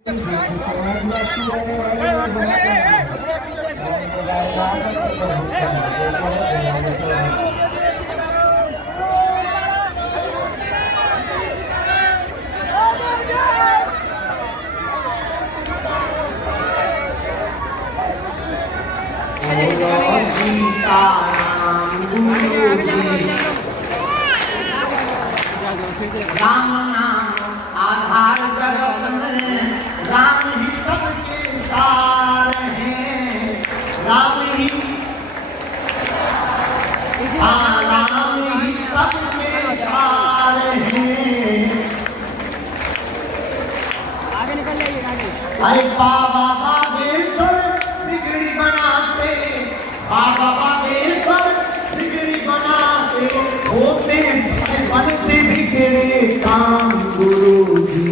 राम नाम आधार जगत में, राम ही सबके सार हैं, राम ही सबके सार हैं। अरे बाबा बागेश्वर बिगड़ी बनाते, बाबा बागेश्वर बिगड़ी बनाते, होते बनते बिगड़े काम गुरु जी।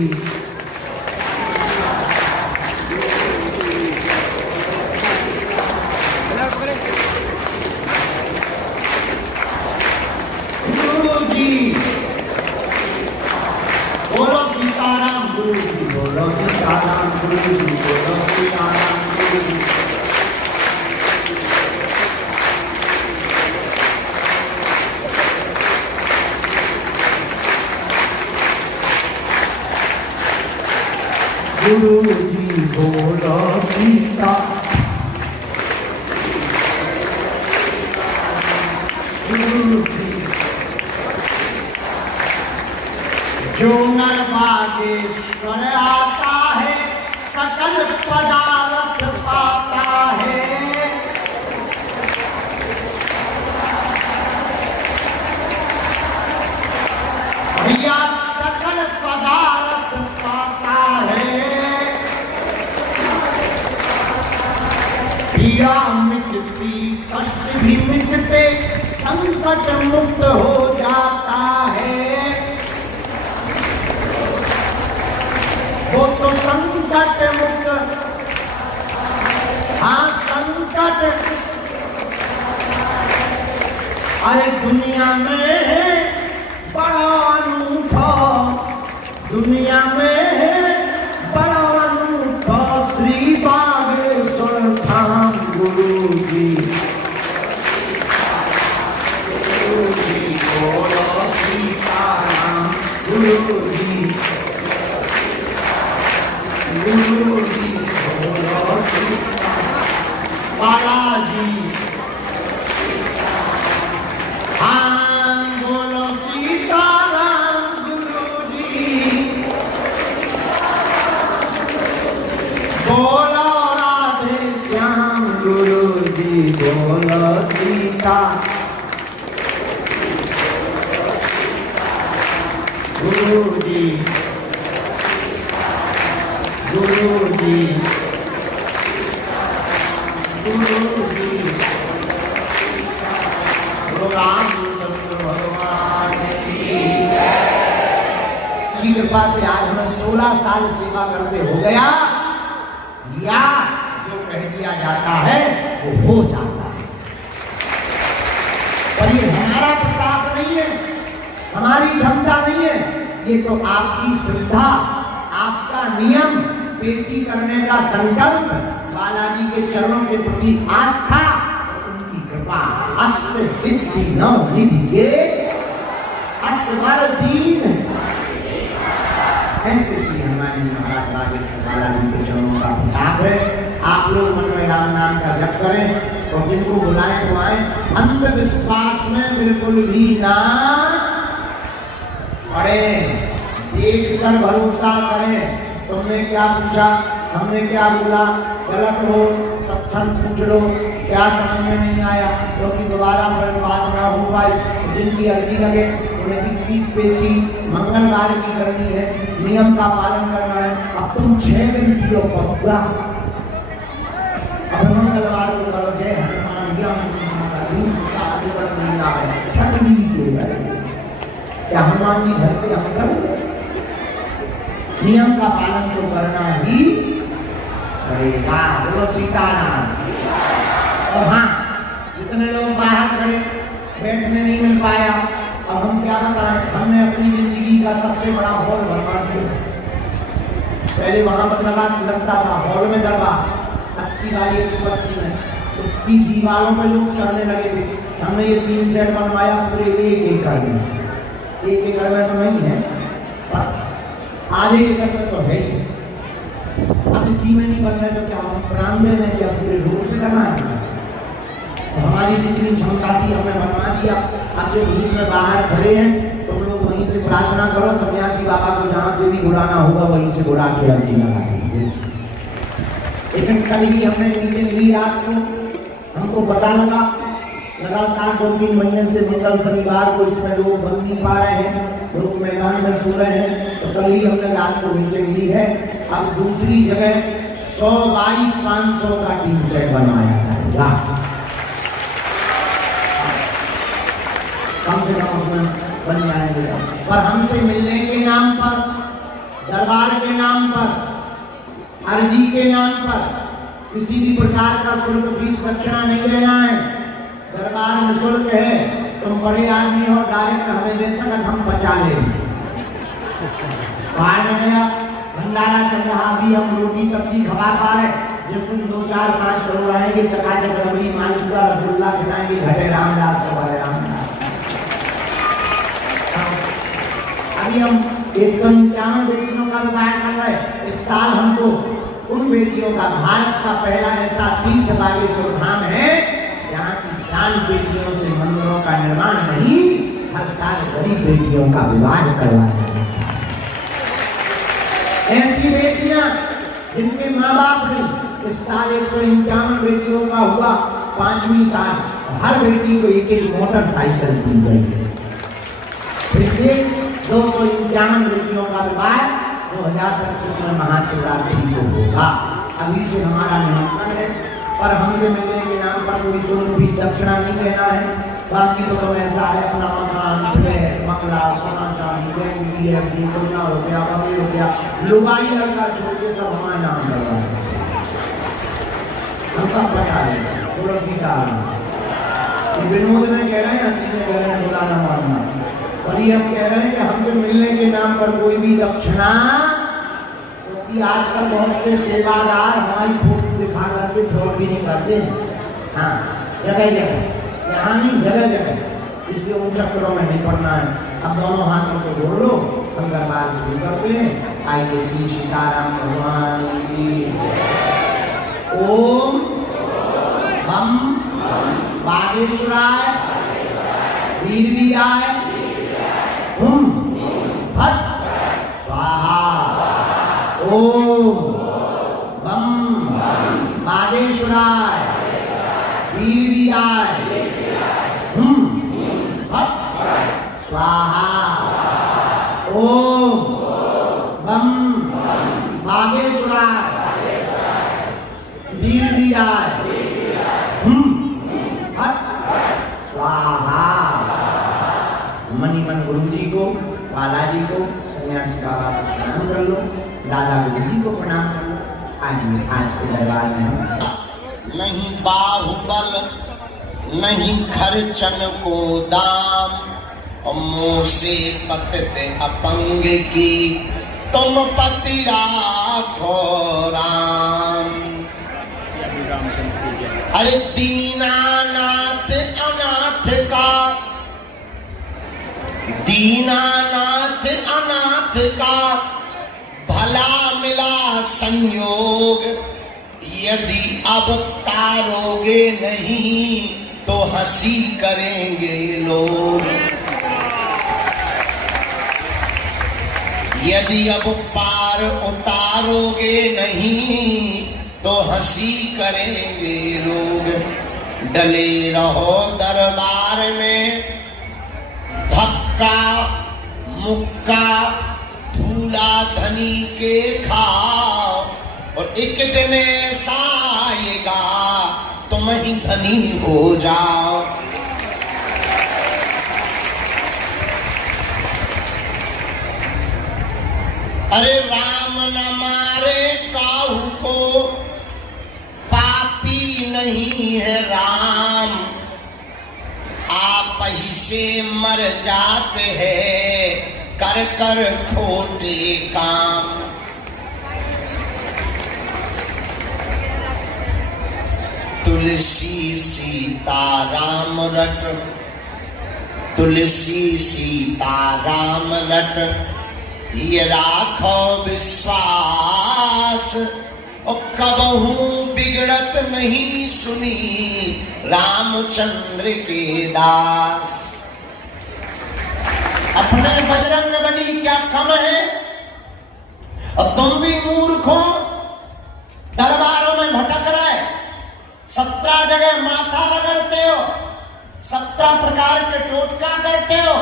गुरु जी बोलो सीताराम, गुरु जी बोलो सीताराम, गुरु जी बोलो सीताराम, गुरु जी। गुरु जी बोलो सीता, गुरु जी जो नर बागेश्वर आता है, सकल पदार्थ पाता है। भैया सकल पदार्थ पाता है, पीड़ा मिटती, कष्ट भी मिटते, संकट मुक्त हो जाता है। वो तो संकट मुक्त, हाँ संकट, अरे दुनिया में है बड़ा अनूठा, दुनिया में है बड़ा अनूठा श्री बागेश्वर धाम गुरु जी। गुरु जी बोलो सीताराम, गुरु जी, गुरु जी बोलो सीताराम, बालाजी हाँ बोलो सीताराम, गुरु जी बोलो राधे श्याम, गुरु जी बोलो सीता, गुरु जी, गुरु जी, गुरु जी रामचंद्र भगवान की कृपा से आज हमें 16 साल सेवा करते हो गया, या जो कह दिया जाता है वो हो जाता है। पर ये हमारा प्रताप नहीं है, हमारी क्षमता नहीं है, ये तो आपकी श्रद्धा, आपका नियम, पेशी करने का संकल्प, बालाजी के चरणों के प्रति आस्था, उनकी कृपा। अष्ट सिद्धि नौ निधि असवर दीन, ऐसे श्री हनुमान जी महाराज बागेश्वर बालाजी के चरणों का प्रताप है। आप लोग मन में राम नाम का जप करें और जिनको बुलाएं तो आए, अंधविश्वास में बिल्कुल भी ना पड़े, देख कर भरोसा करें। तुमने क्या पूछा, हमने क्या बोला, गलत हो तब क्षण पूछ लो, क्या समझ में नहीं आया क्योंकि दोबारा बात ना हो पाई, जिनकी अर्जी लगे उन्हें 21 पेशी मंगलवार की करनी है, नियम का पालन करना है। अब तुम 6 दिन पियो पूरा, अब मंगलवार को करो जय हनुमान ज्ञान क्या हनुमान जी घर पे हम करें, नियम का पालन तो करना ही पड़ेगा। बोलो सीताराम। और हाँ, जितने लोग बाहर खड़े बैठने नहीं मिल पाया, अब हम क्या बताएं, हमने अपनी जिंदगी का सबसे बड़ा हॉल बनवा दिया। पहले वहां पर लगता था हॉल में दरबार 80 बाई 180 में, उसकी दीवारों पे लोग चढ़ने लगे थे। हमने ये 3 सेट बनवाया पूरे 1 एकड़ में। 1 एकड़ में तो नहीं है पर आधे एकड़ में तो है ही। अब इसी में नहीं बन रहे तो क्या हम प्राण दे रहे या पूरे रोड पे करना है? तो हमारी जितनी क्षमता थी हमने बनवा दिया। अब जो धूप में बाहर खड़े हैं तुम लोग वहीं से प्रार्थना करो, सन्यासी बाबा को जहाँ से भी बुलाना होगा वहीं से बुला के अर्जी लगा देंगे। लेकिन कल ही हमने मीटिंग ली रात को, हमको पता लगा लगातार 2-3 महीने से मंगल शनिवार को इसमें लोग बन नहीं पा रहे हैं, लोग मैदान में सो रहे हैं। तो कल ही हमने रात को मीटिंग ली है। अब दूसरी जगह 100 बाई 500 का टीम सेट बनवाया जाएगा। कम से कम उसमें बन जाएंगे। पर हमसे मिलने के नाम पर, दरबार के नाम पर, अर्जी के नाम पर किसी भी प्रकार का शुल्क फीस दक्षिणा नहीं लेना है। दरबार निःशुल्क है। तुम बड़े आदमी हो, डायरेक्ट हमें दे सकते, हम बचा लेंगे। बाहर में गया भंडारा चल रहा, अभी हम रोटी सब्जी खवा पा रहे। जिस दिन 2-4-5 करोड़ आएंगे चकाचक रबड़ी मालपुआ रसगुल्ला खिलाएंगे, घटे रामदास को बड़े रामदास। अभी हम 151 बेटियों का विवाह कर रहे हैं। इस साल हमको उन बेटियों का, भारत का पहला ऐसा तीर्थ बागेश्वर धाम है जहाँ की दान बेटियों से मंदिरों का निर्माण नहीं, हर साल गरीब बेटियों का विवाह करवाया जाता है। ऐसी बेटियां जिनके माँ बाप नहीं। इस साल 151 बेटियों का हुआ 5वीं साल, हर बेटी को 1-1 मोटरसाइकिल दी गई। फिर से 251 बेटियों का विवाह 2025 में महाशिवरात्रि को होगा। अभी से हमारा निमंत्रण है, पर हमसे मिलने के नाम पर कोई शुल्क भी दक्षिणा नहीं लेना है। बाकी तो ऐसा है अपना मकान, बंगला, सोना चांदी, ₹1 ₹2 लुगाई लड़का छोड़ के सब हमारे नाम करवा सकते, हम सब बचा लेंगे। बोलो सीताराम। विनोद में कह रहे हैं, हंसी में कह रहे हैं बुलाना मारना, और ये हम कह रहे हैं कि हमसे मिलने के नाम पर कोई भी दक्षिणा, क्योंकि आजकल बहुत से सेवादार हमारी फोटो दिखा करके फ्रॉड भी नहीं करते हैं। हाँ, जगह जगह, यहाँ नहीं जगह जगह, इसलिए उन चक्करों में नहीं पड़ना है। अब दोनों हाथों को जोड़ लो, हम दरबार शुरू करते हैं। आइए श्री सीताराम भगवान की। ओम हम बागेश्वराय वीरवीराय हुम फट स्वाहा। ओम बम बागेश्वराय वीरवीराय हुम फट स्वाहा। ओम बम बागेश्वराय वीरवीराय हुम फट स्वाहा। मणिमन गुरु जी को, बालाजी को, सन्यासी बाबा को प्रणाम कर लो, दादा गुरु जी को प्रणाम कर लो। आज के दरबार में हम नहीं बाहुबल नहीं खर्चन को दाम, मुँह से पतते अपंग की तुम पति राखो राम। अरे दीनानाथ अनाथ का, दीनानाथ अनाथ का भला मिला संयोग, यदि अब तारोगे नहीं तो हंसी करेंगे लोग। यदि अब पार उतारोगे नहीं तो हंसी करेंगे लोग। डले रहो दरबार में, धक्का मुक्का धूला धनी के खाओ, और एक दिन ऐसा आएगा तुम ही धनी हो जाओ। अरे राम न मारे काहू को, पापी नहीं है राम, आप ही से मर जाते हैं कर कर खोटे काम। तुलसी सीता राम रट, तुलसी सीता राम रट, ये राखो विश्वास, और कबहू बिगड़त नहीं सुनी रामचंद्र के दास। अपने बजरंग बली क्या कम है, और तुम भी मूर्ख हो, दरबारों में भटक रहे, 17 जगह माथा रगड़ते हो, 17 प्रकार के टोटका करते हो,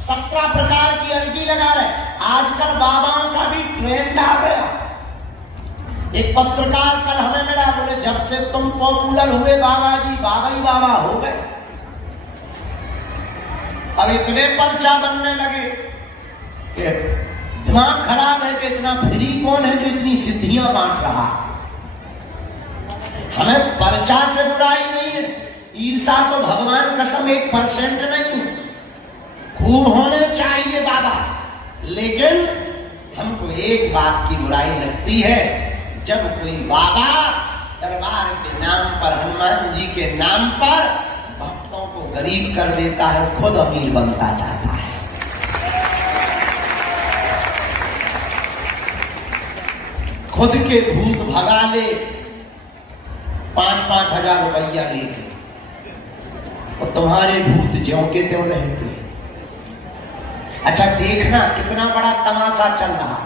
17 प्रकार की अर्जी लगा रहे। आजकल बाबाओं का भी ट्रेंड आ गया। एक पत्रकार कल हमें मिला, बोले जब से तुम पॉपुलर हुए बाबा जी, बाबा ही बाबा हो गए। अब इतने पर्चा बनने लगे कि दिमाग खराब है कि इतना फ्री कौन है जो इतनी सिद्धियां बांट रहा। हमें पर्चा से बुराई नहीं है, ईर्षा तो भगवान कसम 1% नहीं, खूब होने चाहिए बाबा। लेकिन हमको एक बात की बुराई लगती है, जब कोई बाबा दरबार के नाम पर, हनुमान जी के नाम पर भक्तों को गरीब कर देता है, खुद अमीर बनता जाता है। खुद के भूत भगा ले 5-5 हजार रुपया लेके, और तुम्हारे भूत ज्यों के त्यों रहते। अच्छा देखना कितना बड़ा तमाशा चल रहा,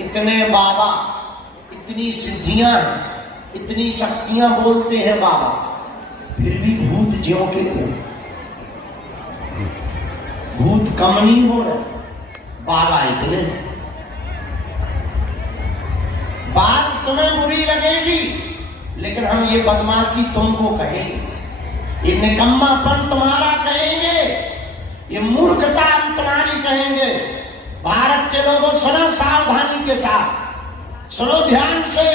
इतने बाबा, इतनी सिद्धियां, इतनी शक्तियां बोलते हैं बाबा, फिर भी भूत ज्यों के त्यों। भूत कम नहीं हो रहे, बाबा इतने। बात तुम्हें बुरी लगेगी, लेकिन हम ये बदमाशी तुमको कहेंगे, ये निकम्मापन तुम्हारा कहेंगे, ये मूर्खता हम तुम्हारी कहेंगे। भारत के लोगों सुनो सावधानी के साथ, सुनो ध्यान से,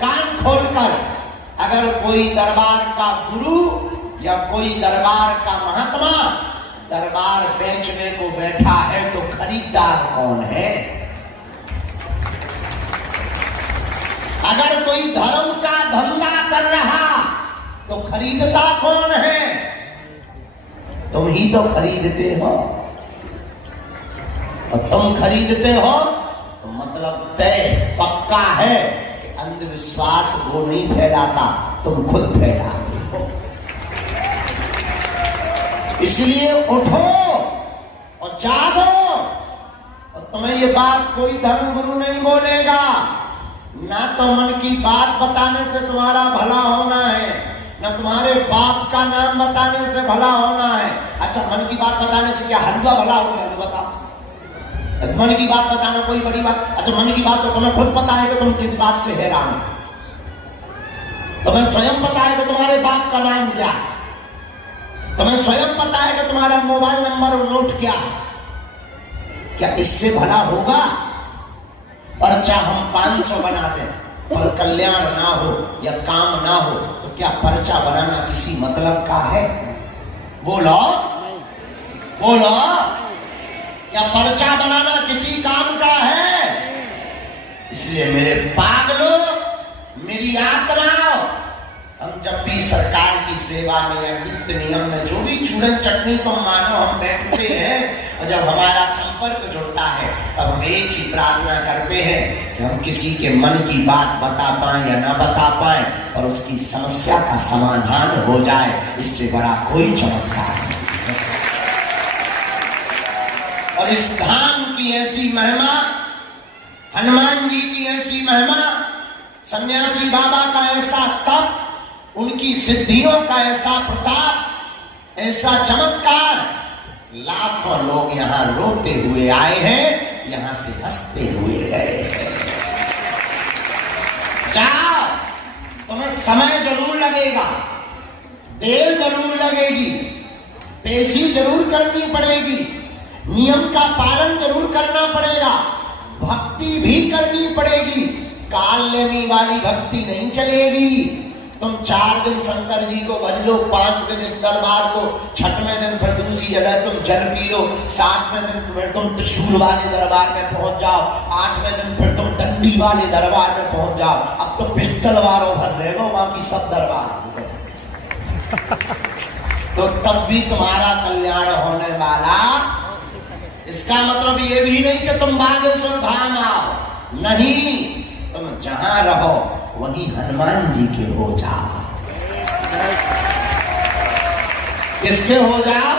कान खोलकर। अगर कोई दरबार का गुरु या कोई दरबार का महात्मा दरबार बेचने को बैठा है, तो खरीदार कौन है? अगर कोई धर्म का धंधा कर रहा, तो खरीदता कौन है? तुम ही तो खरीदते हो, और तुम खरीदते हो तो मतलब तय पक्का है कि अंधविश्वास वो नहीं फैलाता, तुम खुद फैलाते हो। इसलिए उठो और जागो, और तुम्हें ये बात कोई धर्म गुरु नहीं बोलेगा। ना तो मन की बात बताने से तुम्हारा भला होना है, न तुम्हारे बाप का नाम बताने से भला होना है। अच्छा मन की बात बताने से क्या हलवा भला हो गया? बताओ, मन की बात बताना कोई बड़ी बात? अच्छा मन की बात तो तुम्हें खुद पता है कि तुम किस बात से हैरान हो, तुम्हें स्वयं पता है कि तुम्हारे बाप का नाम क्या है, तुम्हें स्वयं पता है कि तुम्हारा मोबाइल नंबर और नोट क्या है। क्या इससे भला होगा? और चाहे हम 500 बना दें और कल्याण ना हो या काम ना हो, तो क्या पर्चा बनाना किसी मतलब का है? बोलो बोलो, क्या पर्चा बनाना किसी काम का है? इसलिए मेरे पागलों, मेरी आत्माओं, हम जब भी सरकार की सेवा में या नित्य नियम में जो भी चूरन चटनी तो मानो हम बैठते हैं, और जब हमारा संपर्क जुड़ता है तब हम एक ही प्रार्थना करते हैं कि हम किसी के मन की बात बता पाएं या ना बता पाएं, और उसकी समस्या का समाधान हो जाए। इससे बड़ा कोई चमत्कार नहीं। और इस धाम की ऐसी महिमा, हनुमान जी की ऐसी महिमा, सन्यासी बाबा का ऐसा तप, उनकी सिद्धियों का ऐसा प्रताप, ऐसा चमत्कार, लाखों लोग यहाँ रोते हुए आए हैं, यहाँ से हंसते हुए गए हैं। जाओ, तुम्हें समय जरूर लगेगा, देर जरूर लगेगी, पेशी जरूर करनी पड़ेगी, नियम का पालन जरूर करना पड़ेगा, भक्ति भी करनी पड़ेगी। काल नेमी वाली भक्ति नहीं चलेगी, तुम 4 दिन शंकर जी को भज लो, 5 दिन इस दरबार को, 6वें दिन फिर दूसरी जगह तुम जल पी लो, 7वें दिन फिर तुम त्रिशूल वाले दरबार में पहुंच जाओ, 8वें दिन फिर तुम डंडी वाले दरबार में पहुंच जाओ। अब तो पिस्टल वालों भर रहे हो, बाकी सब दरबार तो तब भी तुम्हारा कल्याण होने वाला। इसका मतलब ये भी नहीं कि तुम बागेश्वर धाम आओ, नहीं, तुम जहां रहो वहीं हनुमान जी के हो जाओ। किसके हो जाओ?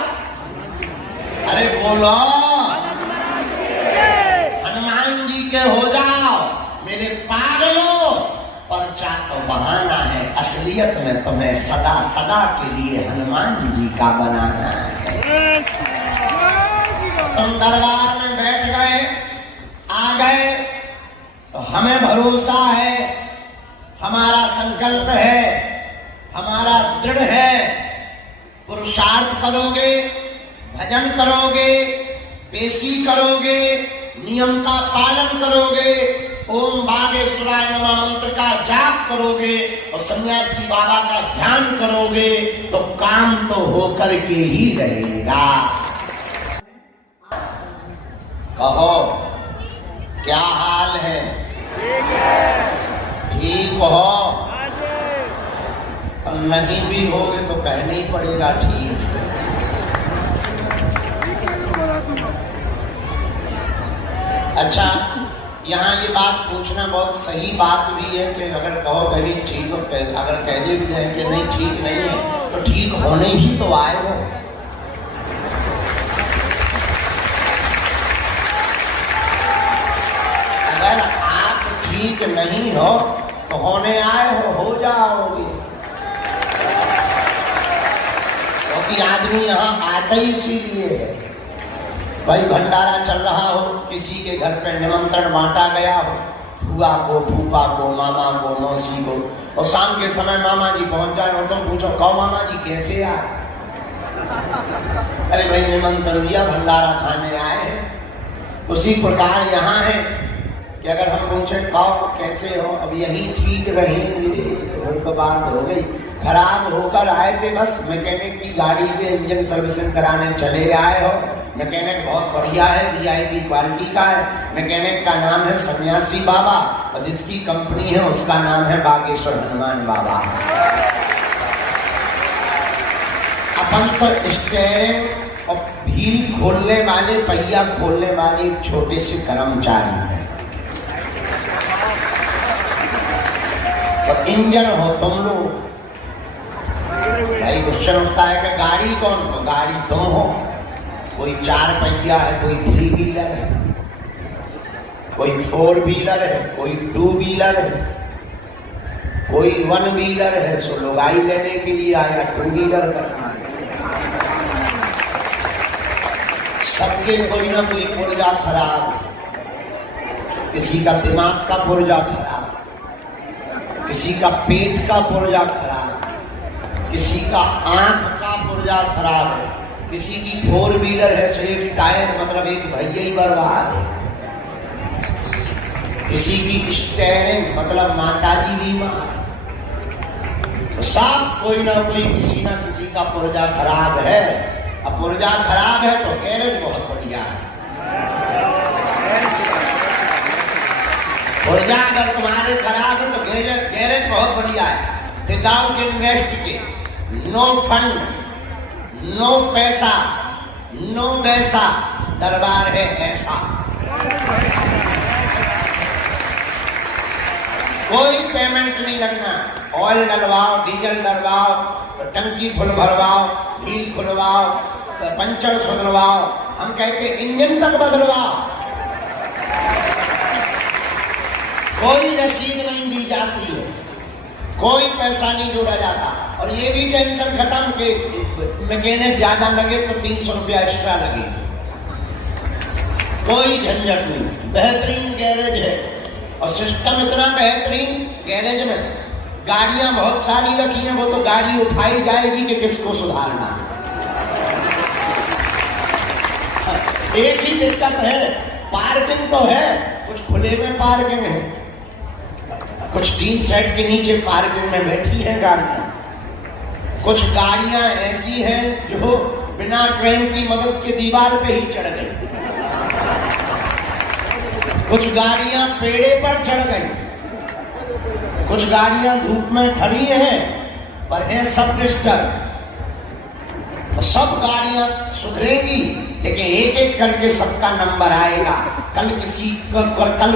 अरे बोलो, हनुमान जी के हो जाओ। मेरे पागलों, पर्चा तो बहाना है, असलियत में तुम्हें सदा सदा के लिए हनुमान जी का बनाना है। तुम दरबार में बैठ गए, आ गए, तो हमें भरोसा है, हमारा संकल्प है, हमारा दृढ़ है, पुरुषार्थ करोगे, भजन करोगे, पेशी करोगे, नियम का पालन करोगे, ओम बागेश्वराय नमः मंत्र का जाप करोगे और सन्यासी बाबा का ध्यान करोगे, तो काम तो होकर के ही रहेगा। कहो क्या हाल है? ठीक हो? नहीं भी होगे तो कहना ही पड़ेगा ठीक। अच्छा, यहाँ ये बात पूछना बहुत सही बात भी है कि अगर कहो कभी ठीक हो, अगर कह दे भी कि नहीं ठीक नहीं है, तो ठीक होने ही तो आए हो। अगर आप ठीक नहीं हो तो होने आए हो जाओगे, क्योंकि आदमी यहाँ आता ही इसीलिए है। भाई भंडारा चल रहा हो, किसी के घर पे निमंत्रण बांटा गया हो, फुआ को, फूफा को, मामा को, मौसी को, और शाम के समय मामा जी पहुंच जाए और तुम पूछो कहो मामा जी कैसे आए? अरे भाई निमंत्रण दिया, भंडारा खाने आए हैं। उसी प्रकार यहाँ है कि अगर हम पूछे कहो कैसे हो, अब यही ठीक रहेंगे तो बात हो गई। खराब होकर आए थे, बस मैकेनिक की गाड़ी के इंजन सर्विसिंग कराने चले आए हो। मैकेनिक बहुत बढ़िया है, VIP क्वालिटी का है। मैकेनिक का नाम है सन्यासी बाबा और जिसकी कंपनी है उसका नाम है बागेश्वर हनुमान बाबा। अपन तो स्टीयरिंग और व्हील खोलने वाले, पहिया खोलने वाले एक छोटे से कर्मचारी हैं, तो इंजन हो तुम लोग। भाई क्वेश्चन उठता है कि गाड़ी कौन? तो गाड़ी तुम हो। कोई 4 पहिया है, कोई 3 व्हीलर है, कोई 4 व्हीलर है, कोई 2 व्हीलर है, कोई 1 व्हीलर है। सो लुगाई लेने के लिए आया 2 व्हीलर करना है। सबके कोई ना कोई पुर्जा खराब, किसी का दिमाग का पुर्जा खराब, किसी का पेट का पुर्जा खराब, किसी का आंख का पुर्जा खराब है, किसी की 4 व्हीलर है, सो एक टायर मतलब एक भैया ही बर्बाद है, किसी की स्टीयरिंग मतलब माताजी बीमार। तो सब कोई ना कोई किसी ना किसी का पुर्जा खराब है। अब पुर्जा खराब है तो गैरेज बहुत बढ़िया है। पुर्जा अगर तुम्हारे खराब है तो गैरेज बहुत बढ़िया है। विदाउट इन्वेस्ट के, नो फंड, नो पैसा, नो पैसा, दरबार है ऐसा। कोई पेमेंट नहीं लगना। ऑयल डलवाओ, डीजल डलवाओ, टंकी फुल भरवाओ, व्हील खुलवाओ, पंचर सुधरवाओ, हम कहते इंजन तक बदलवाओ, कोई रसीद नहीं दी जाती है, कोई पैसा नहीं जोड़ा जाता। और ये भी टेंशन खत्म कि मैकेनिक ज्यादा लगे तो 300 रुपया एक्स्ट्रा लगे, कोई झंझट नहीं। बेहतरीन गैरेज है और सिस्टम इतना बेहतरीन, गैरेज में गाड़ियां बहुत सारी रखी हैं, वो तो गाड़ी उठाई जाएगी कि किसको सुधारना। एक ही दिक्कत है, पार्किंग तो है, कुछ खुले में पार्किंग है। कुछ टीन सेट के नीचे पार्किंग में बैठी है गाड़ियां, कुछ गाड़ियां ऐसी हैं जो बिना ट्रेन की मदद के दीवार पे ही चढ़ गई, कुछ गाड़ियां पेड़े पर चढ़ गई, कुछ गाड़ियां धूप में खड़ी हैं पर हैं सब डिस्टर्ब। सब गाड़ियां सुधरेगी लेकिन एक एक करके सबका नंबर आएगा। कल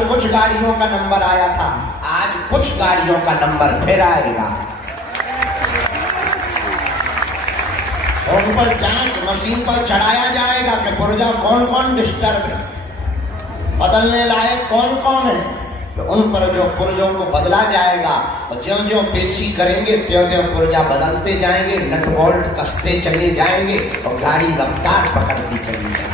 कुछ गाड़ियों का नंबर आया था, आज कुछ गाड़ियों का नंबर फिर आएगा। उन पर जांच मशीन पर चढ़ाया जाएगा कि पुर्जा कौन कौन डिस्टर्ब है, बदलने लायक कौन कौन है, तो उन पर जो पुर्जों को बदला जाएगा और ज्यों-ज्यों पेशी करेंगे त्यों-त्यों पुर्जा बदलते जाएंगे, नट बोल्ट कसते चले जाएंगे और गाड़ी रफ्तार पकड़ती चली जाएगी।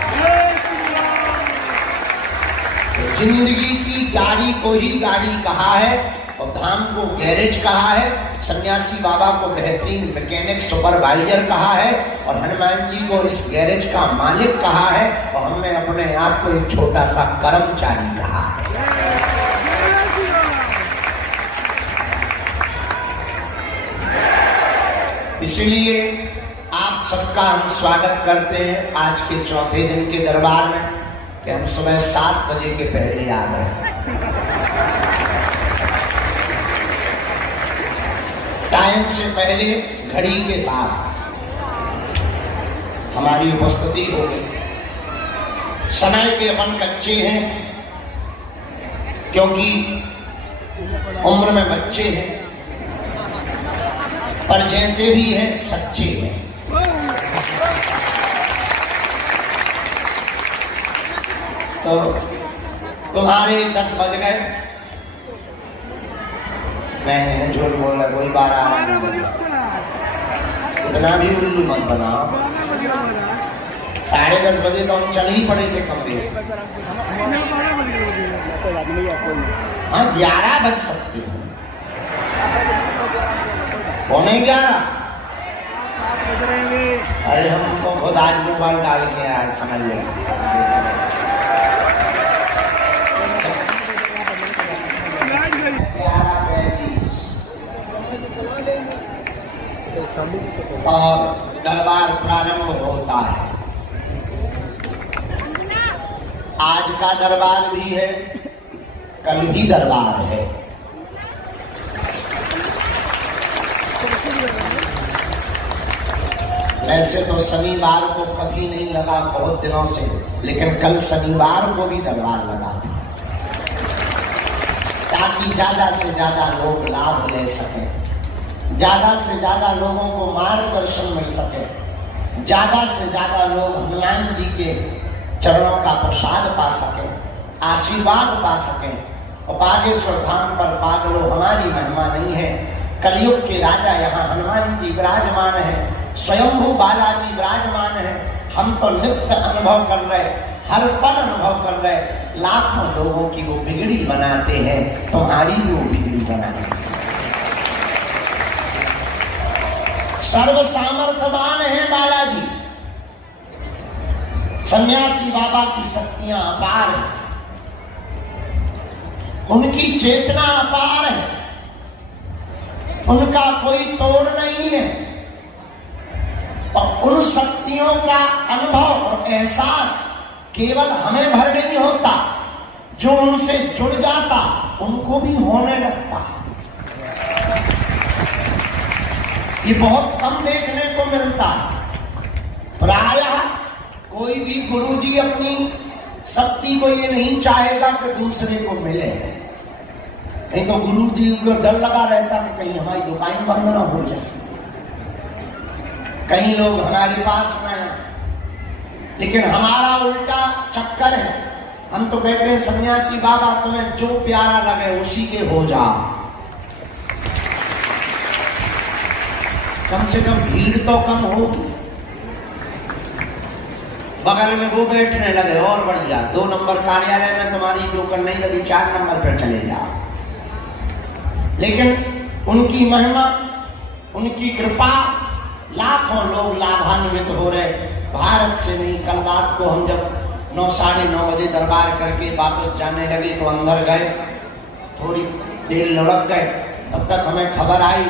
तो जिंदगी की गाड़ी को ही गाड़ी कहा है और धाम को गैरेज कहा है, सन्यासी बाबा को बेहतरीन मैकेनिक सुपरवाइजर कहा है और हनुमान जी को इस गैरेज का मालिक कहा है और हमने अपने आप को एक छोटा सा कर्मचारी कहा है। इसलिए आप सबका हम स्वागत करते हैं आज के चौथे दिन के दरबार में कि हम सुबह 7 बजे के पहले आ गए। टाइम से पहले घड़ी के बाद हमारी उपस्थिति हो गई। समय के अपन कच्चे हैं क्योंकि उम्र में बच्चे हैं, पर जैसे भी हैं सच्चे हैं। तो तुम्हारे 10 बज गए। नहीं झूठ बोल रहा, कोई बार आ रहा है, इतना भी उल्लू मत बनाओ। 10:30 बजे तो हम चल ही पड़े थे कमरे से। हाँ 11 बज सकते हो, 11:15। अरे हम तो खुद आज मोबाइल डाल के आए, समझ ले। और दरबार प्रारंभ होता है। आज का दरबार भी है, कल भी दरबार है। वैसे तो शनिवार को कभी नहीं लगा बहुत दिनों से, लेकिन कल शनिवार को भी दरबार लगा था ताकि ज्यादा से ज्यादा लोग लाभ ले सके, ज्यादा से ज्यादा लोगों को मार्गदर्शन मिल सके, ज्यादा से ज्यादा लोग हनुमान जी के चरणों का प्रसाद पा सके, आशीर्वाद पा सके। और बागेश्वर धाम पर पागलो हमारी महिमा नहीं है, कलयुग के राजा यहाँ हनुमान जी विराजमान है, स्वयंभू बालाजी विराजमान है। हम तो नित्य अनुभव कर रहे, हर पल अनुभव कर रहे, लाखों लोगों की वो बिगड़ी बनाते हैं, तुम्हारी भी वो बिगड़ी बनाते हैं। सर्व सामर्थ्यवान है बालाजी, सन्यासी बाबा की शक्तियां अपार है, उनकी चेतना अपार है, उनका कोई तोड़ नहीं है। और उन शक्तियों का अनुभव और एहसास केवल हमें भर नहीं होता, जो उनसे जुड़ जाता उनको भी होने लगता। ये बहुत कम देखने को मिलता है। प्रायः कोई भी गुरुजी अपनी शक्ति को ये नहीं चाहेगा कि दूसरे को मिले, नहीं तो गुरुजी को डर लगा रहता कि कहीं हमारी दुकान बंद ना हो जाए, कई लोग हमारे पास में हैं। लेकिन हमारा उल्टा चक्कर है, हम तो कहते हैं सन्यासी बाबा तुम्हें जो प्यारा लगे उसी के हो जाओ, कम से कम भीड़ तो कम होगी। बगल में वो बैठने लगे और बढ़िया, 2 नंबर कार्यालय में तुम्हारी नौकर नहीं लगी, 4 नंबर पर चले जाओ। लेकिन उनकी महिमा, उनकी कृपा, लाखों लोग लाभान्वित हो रहे। भारत से नहीं, कल रात को हम जब 9 साढ़े 9 बजे दरबार करके वापस जाने लगे तो अंदर गए, थोड़ी तेल लुढ़क गए। तब तक हमें खबर आई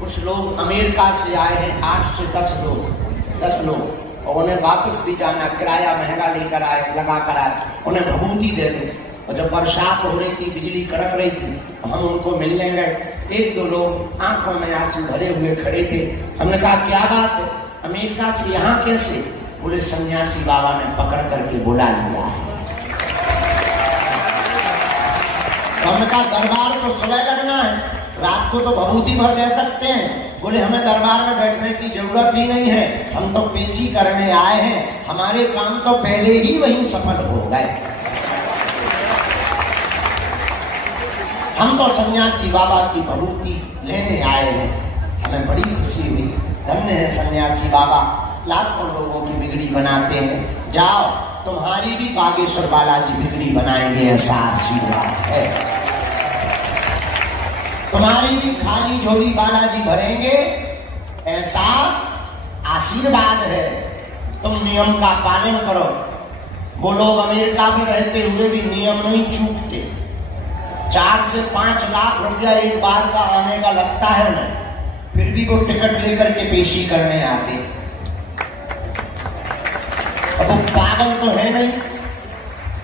कुछ लोग अमेरिका से आए हैं, 8 से 10 लोग, और उन्हें वापस भी जाना, किराया महंगा लेकर आए, लगा कर आए, उन्हें भभूति दे दो। और जब बरसात हो रही थी, बिजली कड़क रही थी, तो हम उनको मिलने गए। 1-2 लोग आंखों में आंसू भरे हुए खड़े थे। हमने कहा क्या बात है, अमेरिका से यहाँ कैसे? बोले सन्यासी बाबा ने पकड़ करके बुला लिया है। हमने कहा दरबार तो सुबह लगना है, रात को तो भभूति भर दे सकते हैं। बोले हमें दरबार में बैठने की जरूरत ही नहीं है, हम तो पेशी करने आए हैं, हमारे काम तो पहले ही वहीं सफल हो गए। हम तो सन्यासी बाबा की भभूति लेने आए हैं। हमें बड़ी खुशी हुई। धन्य है सन्यासी बाबा, लाखों लोगों की बिगड़ी बनाते हैं। जाओ, तुम्हारी भी बागेश्वर बालाजी बिगड़ी बनाएंगे, ऐसा आशीर्वाद है। तुम्हारी भी खाली झोली बालाजी भरेंगे, ऐसा आशीर्वाद है। तुम नियम का पालन करो। वो लोग अमेरिका में रहते हुए भी नियम नहीं चूकते। 4 से 5 लाख रुपया एक बार का आने का लगता है उन्हें, फिर भी वो टिकट लेकर के पेशी करने आते। अब वो पागल तो है नहीं,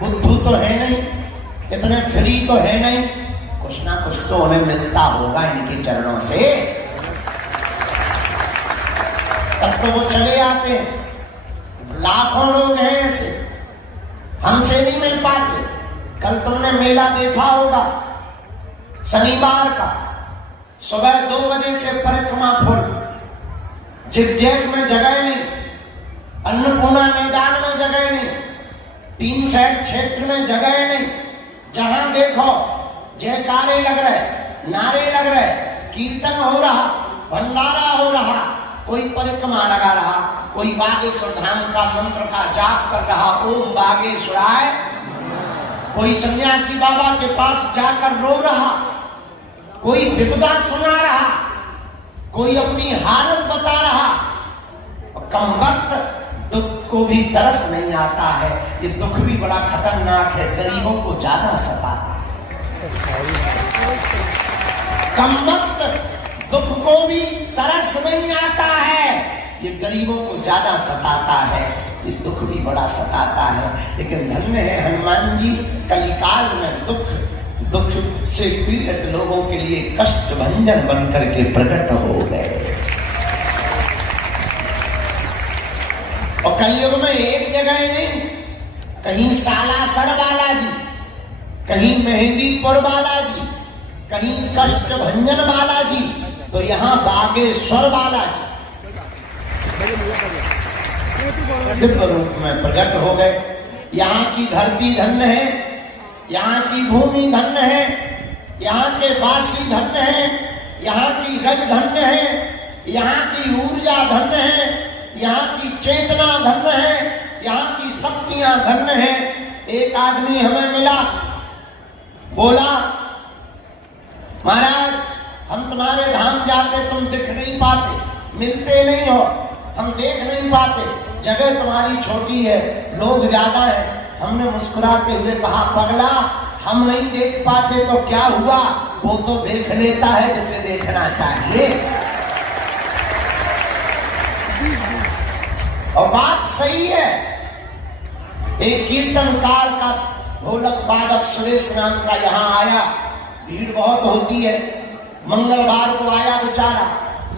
बुद्धू तो है नहीं, इतने फ्री तो है नहीं, कुछ ना कुछ तो उन्हें मिलता होगा इनके चरणों से, तब तो वो चले आते हैं। लाखों लोग हैं ऐसे, हमसे नहीं मिल पाते। कल तुमने मेला देखा होगा शनिवार का, सुबह 2 बजे से परिक्रमा फुल, जिगजैग में जगह नहीं, अन्नपूर्णा मैदान में जगह नहीं, 3 सेट क्षेत्र में जगह नहीं। जहां देखो जयकारे लग रहे, नारे लग रहे, कीर्तन हो रहा, भंडारा हो रहा, कोई परिक्रमा लगा रहा, कोई बागेश्वर धाम का मंत्र का जाप कर रहा, ओम बागेश्वराय। कोई सन्यासी बाबा के पास जाकर रो रहा, कोई विपदा सुना रहा, कोई अपनी हालत बता रहा। और कम वक्त दुख को भी तरस नहीं आता है। ये दुख भी बड़ा खतरनाक है, गरीबों को ज्यादा सताता है। कम वक्त दुख को भी तरस नहीं आता है, ये गरीबों को ज्यादा सताता है। ये दुख भी बड़ा सताता है। लेकिन धन्य है हनुमान जी, कलिकाल में दुख से पीड़ित लोगों के लिए कष्ट भंजन बनकर के प्रकट हो गए। और कलयुग में एक जगह नहीं, कहीं सालासर बालाजी, कहीं मेहंदीपुर बालाजी, कहीं कष्ट भंजन बालाजी, तो यहाँ बागेश्वर बालाजी दिव्य रूप में प्रकट हो गए। यहाँ की धरती धन्य है, यहाँ की भूमि धन्य है, यहाँ के वासी धन्य है, यहाँ की रज धन्य है, यहाँ की ऊर्जा धन्य है, यहाँ की चेतना धन्य है, यहाँ की शक्तियां धन्य है। एक आदमी हमें मिला, बोला महाराज हम तुम्हारे धाम जाते, तुम दिख नहीं पाते, मिलते नहीं हो, हम देख नहीं पाते, जगह तुम्हारी छोटी है, लोग ज्यादा है। हमने मुस्कुराते हुए कहा पगला, हम नहीं देख पाते तो क्या हुआ, वो तो देख लेता है जिसे देखना चाहिए। और बात सही है। एक कीर्तनकार का ढोलक वादक सुरेश नाम का यहाँ आया, भीड़ बहुत होती है, मंगलवार को आया बेचारा।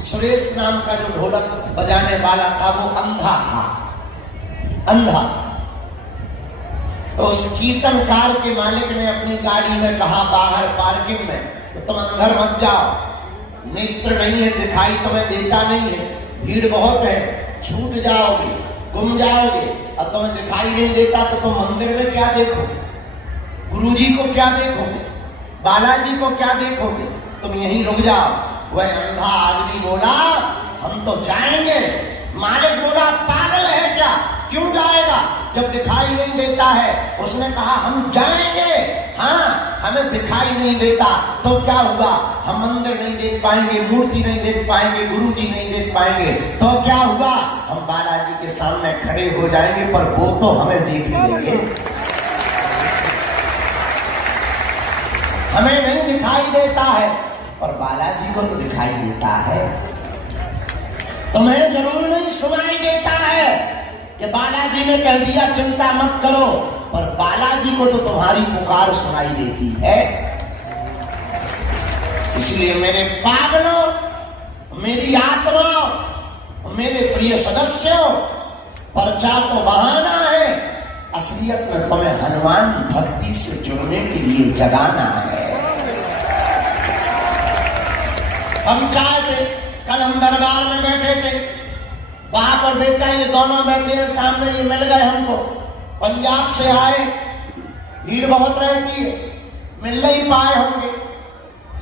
सुरेश नाम का जो ढोलक बजाने वाला था वो अंधा था, अंधा। तो उस कीर्तनकार के मालिक ने अपनी गाड़ी में कहा बाहर पार्किंग में, तो तुम अंदर मत जाओ, नेत्र नहीं है, दिखाई तुम्हें देता नहीं है, भीड़ बहुत है, छूट जाओगे, गुम जाओगे, और तुम्हें दिखाई नहीं देता तो तुम मंदिर में क्या देखोगे, गुरुजी को क्या देखोगे, बालाजी को क्या देखोगे, तुम यहीं रुक जाओ। वह अंधा आदमी बोला हम तो जाएंगे। मालिक बोला पागल है क्या, क्यों जाएगा जब दिखाई नहीं देता है। उसने कहा हम जाएंगे, हाँ हमें दिखाई नहीं देता तो क्या हुआ, हम मंदिर नहीं देख पाएंगे, मूर्ति नहीं देख पाएंगे, गुरुजी नहीं देख पाएंगे तो क्या हुआ, हम बालाजी के सामने खड़े हो जाएंगे पर वो तो हमें देख लेंगे। हमें नहीं दिखाई देता है, पर बालाजी को तो दिखाई देता है। तुम्हें जरूर नहीं सुनाई देता है कि बालाजी ने कह दिया चिंता मत करो, पर बालाजी को तो तुम्हारी पुकार सुनाई देती है। इसलिए मेरे पागलों, मेरी आत्मा, मेरे प्रिय सदस्यों, पर्चा तो बहाना है, असलियत में तुम्हें हनुमान भक्ति से जुड़ने के लिए जगाना है। हम चाहते, कल हम दरबार में बैठे थे, बाप और बेटा ये दोनों बैठे हैं सामने, ये मिल गए हमको, पंजाब से आए, भीड़ बहुत रहती है, मिल नहीं पाए होंगे,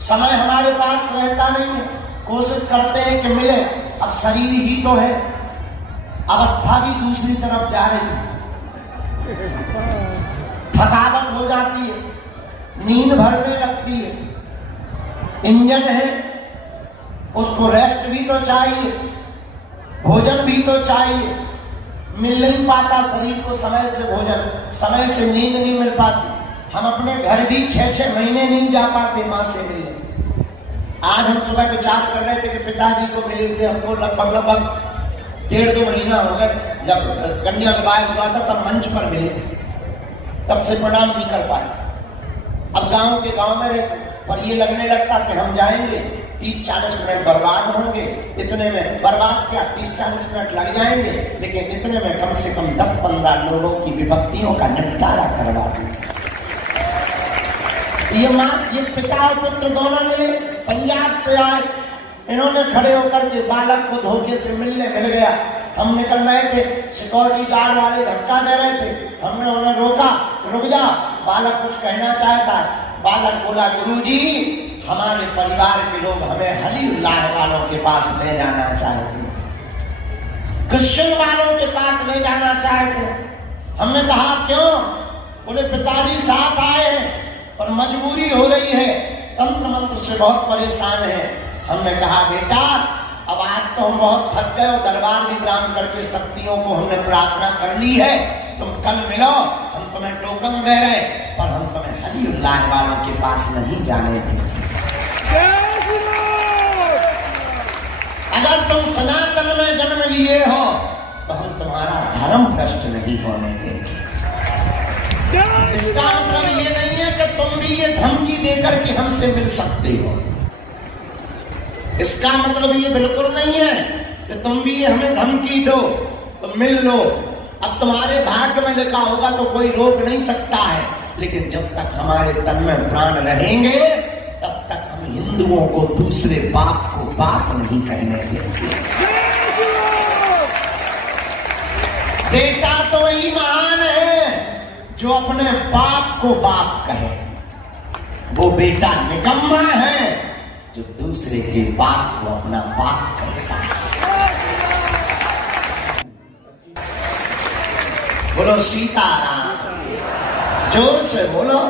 समय हमारे पास रहता नहीं है, कोशिश करते हैं कि मिले, अब शरीर ही तो है, अवस्था भी दूसरी तरफ जा रही है, थकावट हो जाती है, नींद भरने लगती है, इंजन है उसको रेस्ट भी तो चाहिए, भोजन भी तो चाहिए, मिल नहीं पाता शरीर को समय से भोजन, समय से नींद नहीं मिल पाती। हम अपने घर भी 6-6 महीने नहीं जा पाते माँ से मिलने। आज हम सुबह विचार कर रहे थे कि पिताजी को मिले थे, हमको लगभग 1.5-2 महीना हो गए, जब कन्या विवाह हुआ था तब मंच पर मिले थे, तब से प्रणाम नहीं कर पाए। अब गांव के गांव में रहते, पर ये लगने लगता कि हम जाएंगे 30-40 मिनट बर्बाद होंगे, इतने में बर्बाद क्या 30-40 मिनट लग जाएंगे, लेकिन इतने में कम से कम 10-15 लोगों की विपत्तियों का निपटारा करवा दें। ये माँ, ये पिता और पुत्र दोनों मिले, पंजाब से आए, इन्होंने खड़े होकर के बालक को धोखे से मिलने मिल गया। हम निकल रहे थे, सिक्योरिटी गार्ड वाले धक्का दे रहे थे, हमने उन्हें रोका, रुक जा, बालक कुछ कहना चाहता है। बालक बोला, गुरुजी हमारे परिवार के लोग हमें हलीउल्लाह वालों के पास ले जाना चाहते हैं, क्रिश्चियन वालों के पास ले जाना चाहते हैं। हमने कहा क्यों? बोले पिताजी साथ आए हैं पर मजबूरी हो रही है, तंत्र मंत्र से बहुत परेशान है। हमने कहा बेटा अब आज तो हम बहुत थक गए और दरबार विराम करके शक्तियों को हमने प्रार्थना कर ली है, तुम कल मिलो, हम तुम्हें टोकन दे रहे, पर हम तुम्हें हलीउल्लाह वालों के पास नहीं जाने देंगे। अगर तुम सनातन में जन्म लिए हो तो हम तुम्हारा धर्म भ्रष्ट नहीं होने देंगे। इसका मतलब ये नहीं है कि तुम भी ये धमकी देकर के हमसे मिल सकते हो, इसका मतलब ये बिल्कुल नहीं है कि तुम भी हमें धमकी दो तो मिल लो। अब तुम्हारे भाग्य में लिखा होगा तो कोई रोक नहीं सकता है, लेकिन जब तक हमारे तन में प्राण रहेंगे तब तक हम हिंदुओं को दूसरे बाप को बाप नहीं कहने देंगे। बेटा तो वही महान है जो अपने बाप को बाप कहे, वो बेटा निकम्मा है जो दूसरे के बाप को अपना बाप कहता है। बोलो सीताराम, जोर से बोलो।